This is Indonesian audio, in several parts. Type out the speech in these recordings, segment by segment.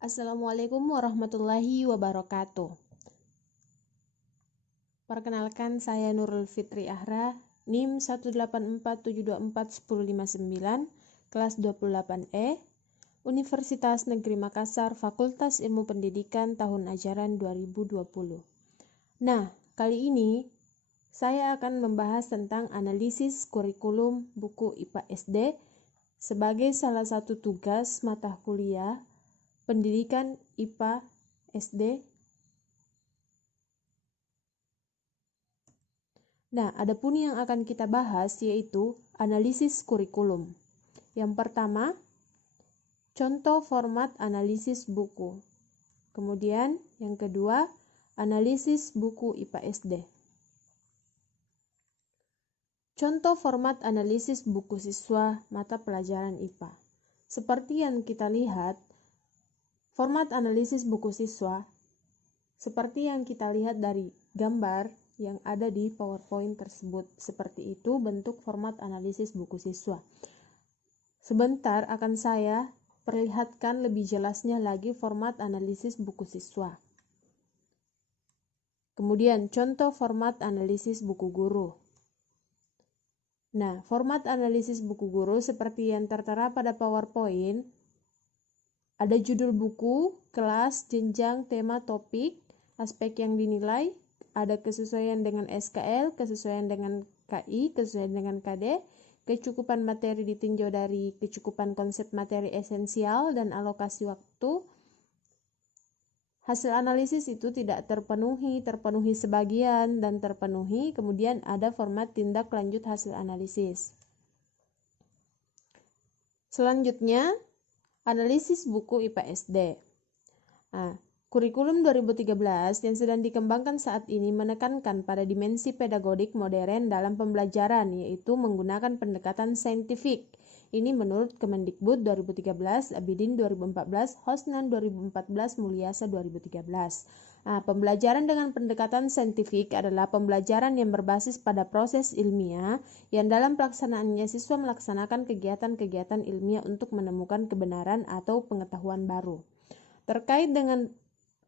Assalamualaikum warahmatullahi wabarakatuh. Perkenalkan, saya Nurul Fitri Ahra, NIM 184724159, kelas 28E, Universitas Negeri Makassar, Fakultas Ilmu Pendidikan, tahun ajaran 2020. Nah, kali ini saya akan membahas tentang analisis kurikulum buku IPA SD sebagai salah satu tugas mata kuliah Pendidikan IPA SD. Nah, adapun yang akan kita bahas yaitu analisis kurikulum. Yang pertama, contoh format analisis buku. Kemudian, yang kedua, analisis buku IPA SD. Contoh format analisis buku siswa mata pelajaran IPA. Seperti yang kita lihat, format analisis buku siswa seperti yang kita lihat dari gambar yang ada di PowerPoint tersebut. Seperti itu bentuk format analisis buku siswa. Sebentar akan saya perlihatkan lebih jelasnya lagi format analisis buku siswa. Kemudian contoh format analisis buku guru. Nah, format analisis buku guru seperti yang tertera pada PowerPoint, ada judul buku, kelas, jenjang, tema, topik, aspek yang dinilai, ada kesesuaian dengan SKL, kesesuaian dengan KI, kesesuaian dengan KD, kecukupan materi ditinjau dari kecukupan konsep materi esensial dan alokasi waktu. Hasil analisis itu tidak terpenuhi sebagian, dan terpenuhi. Kemudian ada format tindak lanjut hasil analisis. Selanjutnya, analisis buku IPA SD. Nah, kurikulum 2013 yang sedang dikembangkan saat ini menekankan pada dimensi pedagodik modern dalam pembelajaran, yaitu menggunakan pendekatan saintifik. Ini menurut Kemendikbud 2013, Abidin 2014, Hosnan 2014, Mulyasa 2013. Nah, pembelajaran dengan pendekatan saintifik adalah pembelajaran yang berbasis pada proses ilmiah yang dalam pelaksanaannya siswa melaksanakan kegiatan-kegiatan ilmiah untuk menemukan kebenaran atau pengetahuan baru. Terkait dengan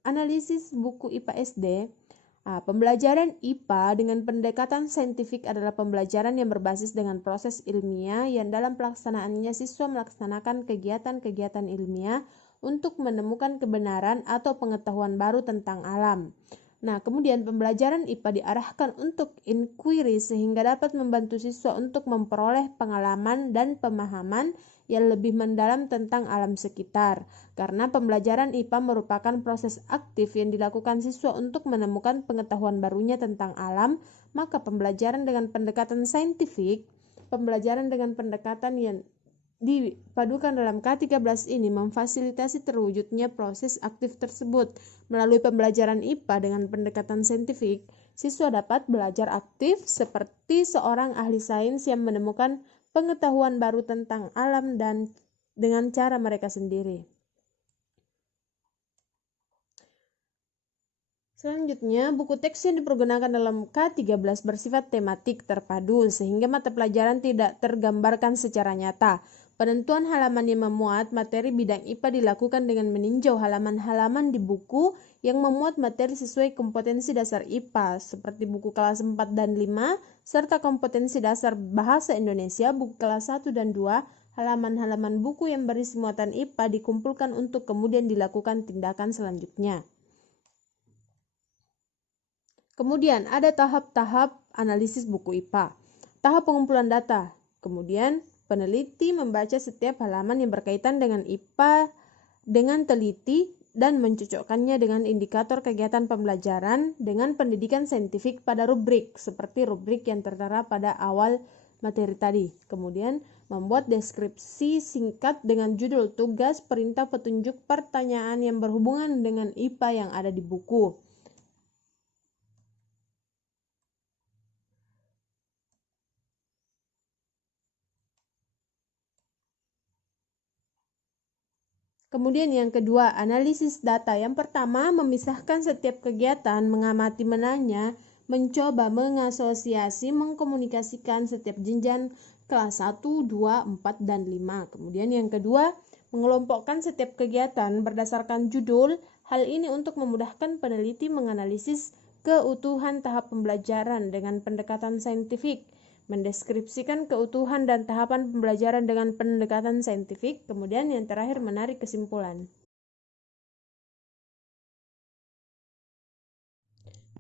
analisis buku IPA SD, pembelajaran IPA dengan pendekatan saintifik adalah pembelajaran yang berbasis dengan proses ilmiah yang dalam pelaksanaannya siswa melaksanakan kegiatan-kegiatan ilmiah untuk menemukan kebenaran atau pengetahuan baru tentang alam. Nah, kemudian pembelajaran IPA diarahkan untuk inquiry sehingga dapat membantu siswa untuk memperoleh pengalaman dan pemahaman yang lebih mendalam tentang alam sekitar. Karena pembelajaran IPA merupakan proses aktif yang dilakukan siswa untuk menemukan pengetahuan barunya tentang alam, maka pembelajaran dengan pendekatan saintifik, pembelajaran dengan pendekatan yang dipadukan dalam K13 ini memfasilitasi terwujudnya proses aktif tersebut. Melalui pembelajaran IPA dengan pendekatan saintifik, siswa dapat belajar aktif seperti seorang ahli sains yang menemukan pengetahuan baru tentang alam dan dengan cara mereka sendiri. Selanjutnya, buku teks yang dipergunakan dalam K13 bersifat tematik terpadu sehingga mata pelajaran tidak tergambarkan secara nyata. Penentuan halaman yang memuat materi bidang IPA dilakukan dengan meninjau halaman-halaman di buku yang memuat materi sesuai kompetensi dasar IPA, seperti buku kelas 4 dan 5, serta kompetensi dasar bahasa Indonesia, buku kelas 1 dan 2, halaman-halaman buku yang berisi muatan IPA dikumpulkan untuk kemudian dilakukan tindakan selanjutnya. Kemudian ada tahap-tahap analisis buku IPA. Tahap pengumpulan data. Kemudian peneliti membaca setiap halaman yang berkaitan dengan IPA dengan teliti dan mencocokkannya dengan indikator kegiatan pembelajaran dengan pendidikan saintifik pada rubrik, seperti rubrik yang tertera pada awal materi tadi. Kemudian membuat deskripsi singkat dengan judul tugas, perintah, petunjuk, pertanyaan yang berhubungan dengan IPA yang ada di buku. Kemudian yang kedua, analisis data. Yang pertama, memisahkan setiap kegiatan, mengamati, menanya, mencoba, mengasosiasi, mengkomunikasikan setiap jenjang kelas 1, 2, 4, dan 5. Kemudian yang kedua, mengelompokkan setiap kegiatan berdasarkan judul. Hal ini untuk memudahkan peneliti menganalisis keutuhan tahap pembelajaran dengan pendekatan saintifik, mendeskripsikan keutuhan dan tahapan pembelajaran dengan pendekatan saintifik, kemudian yang terakhir menarik kesimpulan.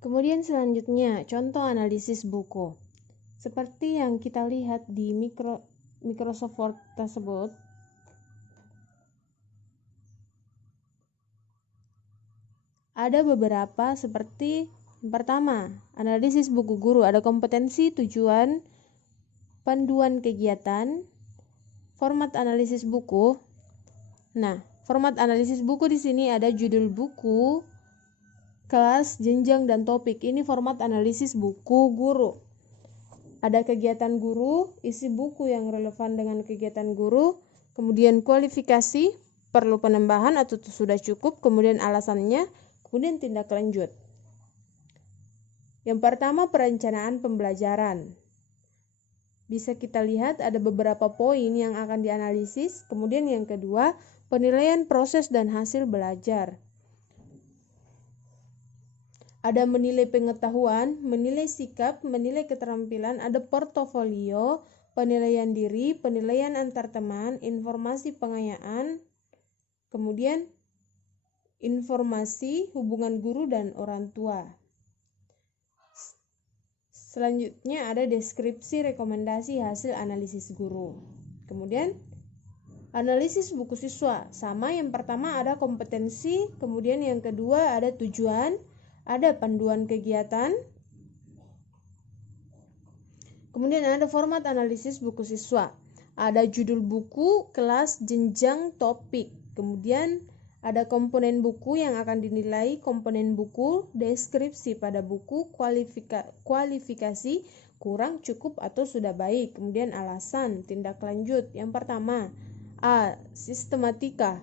Kemudian selanjutnya, contoh analisis buku. Seperti yang kita lihat di Microsoft Word tersebut, ada beberapa seperti pertama, analisis buku guru. Ada kompetensi, tujuan, panduan kegiatan, format analisis buku. Nah, format analisis buku di sini ada judul buku, kelas, jenjang, dan topik. Ini format analisis buku guru. Ada kegiatan guru, isi buku yang relevan dengan kegiatan guru, kemudian kualifikasi, perlu penambahan atau sudah cukup, kemudian alasannya, kemudian tindak lanjut. Yang pertama, perencanaan pembelajaran. Bisa kita lihat ada beberapa poin yang akan dianalisis. Kemudian yang kedua, penilaian proses dan hasil belajar. Ada menilai pengetahuan, menilai sikap, menilai keterampilan, ada portofolio, penilaian diri, penilaian antar teman, informasi pengayaan, kemudian informasi hubungan guru dan orang tua. Selanjutnya ada deskripsi rekomendasi hasil analisis guru. Kemudian analisis buku siswa. Sama, yang pertama ada kompetensi, kemudian yang kedua ada tujuan, ada panduan kegiatan, kemudian ada format analisis buku siswa, ada judul buku, kelas, jenjang, topik, kemudian ada komponen buku yang akan dinilai, komponen buku, deskripsi pada buku, kualifikasi, kurang, cukup, atau sudah baik, kemudian alasan, tindak lanjut. Yang pertama, A. Sistematika.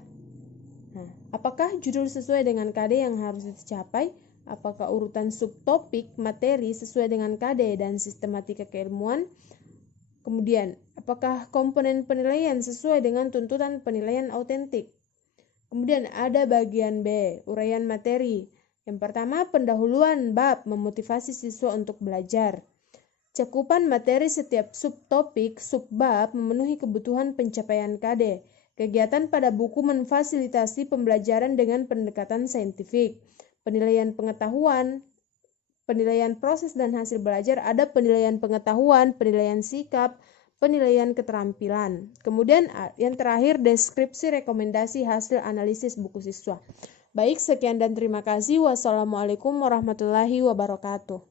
Nah, apakah judul sesuai dengan KD yang harus dicapai? Apakah urutan subtopik materi sesuai dengan KD dan sistematika keilmuan? Kemudian, apakah komponen penilaian sesuai dengan tuntutan penilaian autentik? Kemudian ada bagian B, uraian materi. Yang pertama, pendahuluan bab memotivasi siswa untuk belajar. Cakupan materi setiap subtopik, subbab memenuhi kebutuhan pencapaian KD. Kegiatan pada buku memfasilitasi pembelajaran dengan pendekatan saintifik. Penilaian pengetahuan, penilaian proses dan hasil belajar, ada penilaian pengetahuan, penilaian sikap, penilaian keterampilan. Kemudian yang terakhir, deskripsi rekomendasi hasil analisis buku siswa. Baik, sekian dan terima kasih. Wassalamualaikum warahmatullahi wabarakatuh.